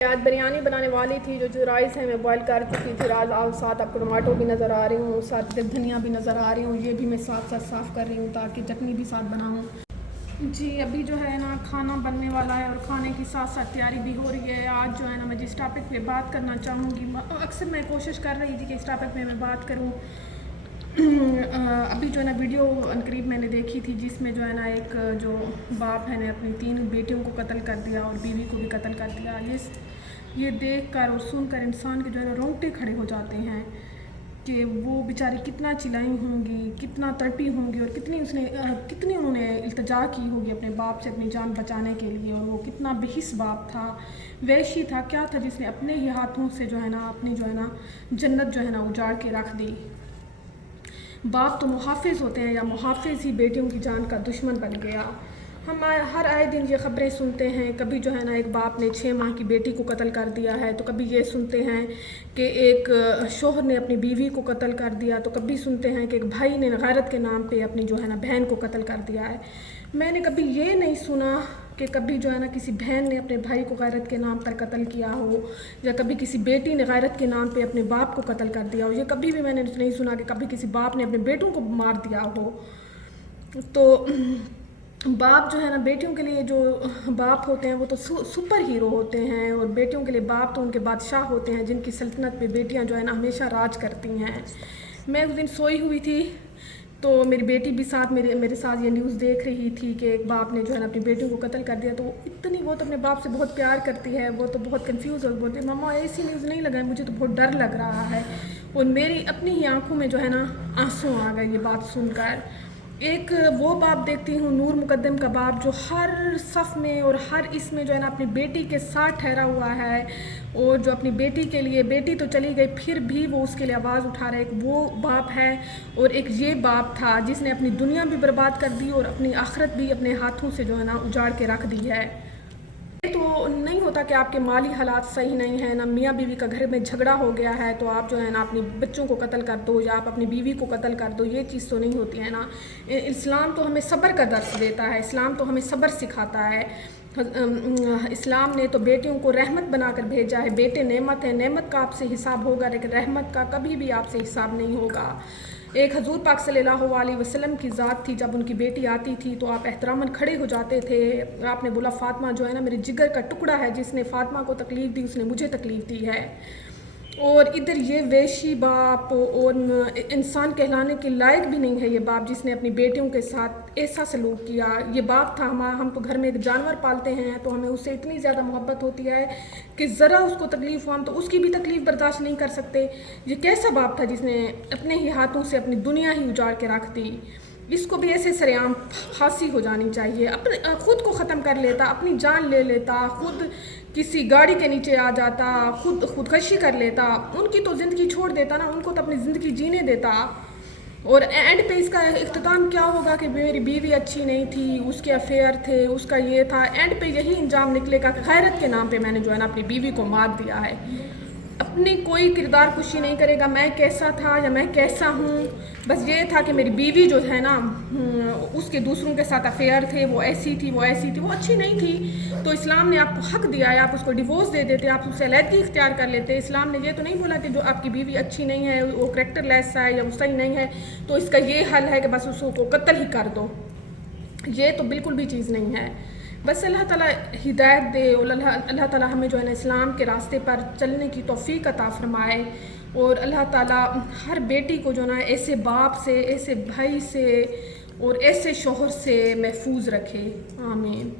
آج بریانی بنانے والی تھی، جو رائس ہے میں بوائل کر چکی تھی اور ساتھ آپ کو ٹماٹو بھی نظر آ رہی ہوں، ساتھ دھنیا بھی نظر آ رہی ہوں، یہ بھی میں ساتھ ساتھ صاف کر رہی ہوں تاکہ چٹنی بھی ساتھ بناؤں۔ جی ابھی جو ہے نا کھانا بننے والا ہے اور کھانے کی ساتھ ساتھ تیاری بھی ہو رہی ہے۔ آج جو ہے نا میں جس ٹاپک پہ بات کرنا چاہوں گی، اکثر میں کوشش کر رہی تھی کہ اس ٹاپک پہ میں بات کروں۔ ابھی جو ہے نا ویڈیو قریب میں نے دیکھی تھی جس میں جو ہے نا ایک جو باپ ہے نے اپنی 3 بیٹیوں کو قتل کر دیا اور بیوی کو بھی قتل کر دیا۔ یہ دیکھ کر اور سن کر انسان کے جو ہے نا رونگٹے کھڑے ہو جاتے ہیں کہ وہ بیچاری کتنا چلائی ہوں گی، کتنا تڑپی ہوں گی اور کتنی انہوں نے التجا کی ہوگی اپنے باپ سے اپنی جان بچانے کے لیے، اور وہ کتنا بہس باپ تھا، وحشی تھا، کیا تھا جس نے اپنے ہی ہاتھوں سے جو ہے نا اپنی جو ہے نا جنت جو ہے نا اجاڑ کے رکھ دی۔ باپ تو محافظ ہوتے ہیں یا محافظ ہی بیٹیوں کی جان کا دشمن بن گیا۔ ہم ہر آئے دن یہ خبریں سنتے ہیں، کبھی جو ہے نا ایک باپ نے 6 ماہ کی بیٹی کو قتل کر دیا ہے، تو کبھی یہ سنتے ہیں کہ ایک شوہر نے اپنی بیوی کو قتل کر دیا، تو کبھی سنتے ہیں کہ ایک بھائی نے غیرت کے نام پہ اپنی جو ہے نا بہن کو قتل کر دیا ہے۔ میں نے کبھی یہ نہیں سنا کہ کبھی جو ہے نا کسی بہن نے اپنے بھائی کو غیرت کے نام پر قتل کیا ہو، یا کبھی کسی بیٹی نے غیرت کے نام پہ اپنے باپ کو قتل کر دیا ہو۔ یہ کبھی بھی میں نے نہیں سنا کہ کبھی کسی باپ نے اپنے بیٹوں کو مار دیا ہو۔ تو باپ جو ہے نا بیٹیوں کے لیے جو باپ ہوتے ہیں وہ تو سپر ہیرو ہوتے ہیں، اور بیٹیوں کے لیے باپ تو ان کے بادشاہ ہوتے ہیں جن کی سلطنت پہ بیٹیاں جو ہے نا ہمیشہ راج کرتی ہیں۔ میں اس دن سوئی ہوئی تھی تو میری بیٹی بھی ساتھ میرے ساتھ یہ نیوز دیکھ رہی تھی کہ ایک باپ نے جو ہے نا اپنی بیٹیوں کو قتل کر دیا، تو وہ تو اپنے باپ سے بہت پیار کرتی ہے، وہ تو بہت کنفیوز ہو بولتی ہے ماما ایسی نیوز نہیں لگا ہے، مجھے تو بہت ڈر لگ رہا ہے، اور میری اپنی ہی آنکھوں میں جو ہے نا آنسو آ گئے یہ بات سن کر۔ ایک وہ باپ دیکھتی ہوں نور مقدم کا باپ جو ہر صف میں اور ہر اس میں جو ہے نا اپنی بیٹی کے ساتھ ٹھہرا ہوا ہے، اور جو اپنی بیٹی کے لیے، بیٹی تو چلی گئی پھر بھی وہ اس کے لیے آواز اٹھا رہا ہے، ایک وہ باپ ہے، اور ایک یہ باپ تھا جس نے اپنی دنیا بھی برباد کر دی اور اپنی آخرت بھی اپنے ہاتھوں سے جو ہے نا اجاڑ کے رکھ دی ہے۔ یہ تو نہیں ہوتا کہ آپ کے مالی حالات صحیح نہیں ہیں، نہ میاں بیوی کا گھر میں جھگڑا ہو گیا ہے تو آپ جو ہے نا اپنی بچوں کو قتل کر دو یا آپ اپنی بیوی کو قتل کر دو، یہ چیز تو نہیں ہوتی ہے نا۔ اسلام تو ہمیں صبر کا درس دیتا ہے، اسلام تو ہمیں صبر سکھاتا ہے۔ اسلام نے تو بیٹیوں کو رحمت بنا کر بھیجا ہے، بیٹے نعمت ہیں، نعمت کا آپ سے حساب ہوگا لیکن رحمت کا کبھی بھی آپ سے حساب نہیں ہوگا۔ ایک حضور پاک صلی اللہ علیہ وسلم کی ذات تھی، جب ان کی بیٹی آتی تھی تو آپ احتراماً کھڑے ہو جاتے تھے، آپ نے بولا فاطمہ جو ہے نا میرے جگر کا ٹکڑا ہے، جس نے فاطمہ کو تکلیف دی اس نے مجھے تکلیف دی ہے۔ اور ادھر یہ ویشی باپ اور انسان کہلانے کے لائق بھی نہیں ہے یہ باپ جس نے اپنی بیٹیوں کے ساتھ ایسا سلوک کیا۔ یہ باپ تھا ہم تو گھر میں ایک جانور پالتے ہیں تو ہمیں اس سے اتنی زیادہ محبت ہوتی ہے کہ ذرا اس کو تکلیف ہو ہم تو اس کی بھی تکلیف برداشت نہیں کر سکتے۔ یہ کیسا باپ تھا جس نے اپنے ہی ہاتھوں سے اپنی دنیا ہی اجاڑ کے رکھ دی؟ اس کو بھی ایسے سرعام پھانسی ہو جانی چاہیے، خود کو ختم کر لیتا، اپنی جان لے لیتا، خود کسی گاڑی کے نیچے آ جاتا، خودکشی کر لیتا، ان کی تو زندگی چھوڑ دیتا نا، ان کو تو اپنی زندگی جینے دیتا۔ اور اینڈ پہ اس کا اختتام کیا ہوگا کہ میری بیوی اچھی نہیں تھی، اس کے افیئر تھے، اس کا یہ تھا، اینڈ پہ یہی انجام نکلے گا کہ غیرت کے نام پہ میں نے جو ہے نا اپنی بیوی کو مار دیا ہے۔ اپنی کوئی کردار کشی نہیں کرے گا میں کیسا تھا یا میں کیسا ہوں، بس یہ تھا کہ میری بیوی جو ہے نا اس کے دوسروں کے ساتھ افیئر تھے، وہ ایسی تھی، وہ اچھی نہیں تھی، تو اسلام نے آپ کو حق دیا ہے، آپ اس کو ڈیورس دے دیتے، آپ اس سے علیحدگی اختیار کر لیتے۔ اسلام نے یہ تو نہیں بولا کہ جو آپ کی بیوی اچھی نہیں ہے، وہ کریکٹر لیس ہے یا وہ صحیح نہیں ہے تو اس کا یہ حل ہے کہ بس اس کو قتل ہی کر دو، یہ تو بالکل بھی چیز نہیں ہے۔ بس اللہ تعالیٰ ہدایت دے اور اللہ تعالیٰ ہمیں جو ہے نا اسلام کے راستے پر چلنے کی توفیق عطا فرمائے، اور اللہ تعالیٰ ہر بیٹی کو جو ہے نا ایسے باپ سے، ایسے بھائی سے اور ایسے شوہر سے محفوظ رکھے، آمین۔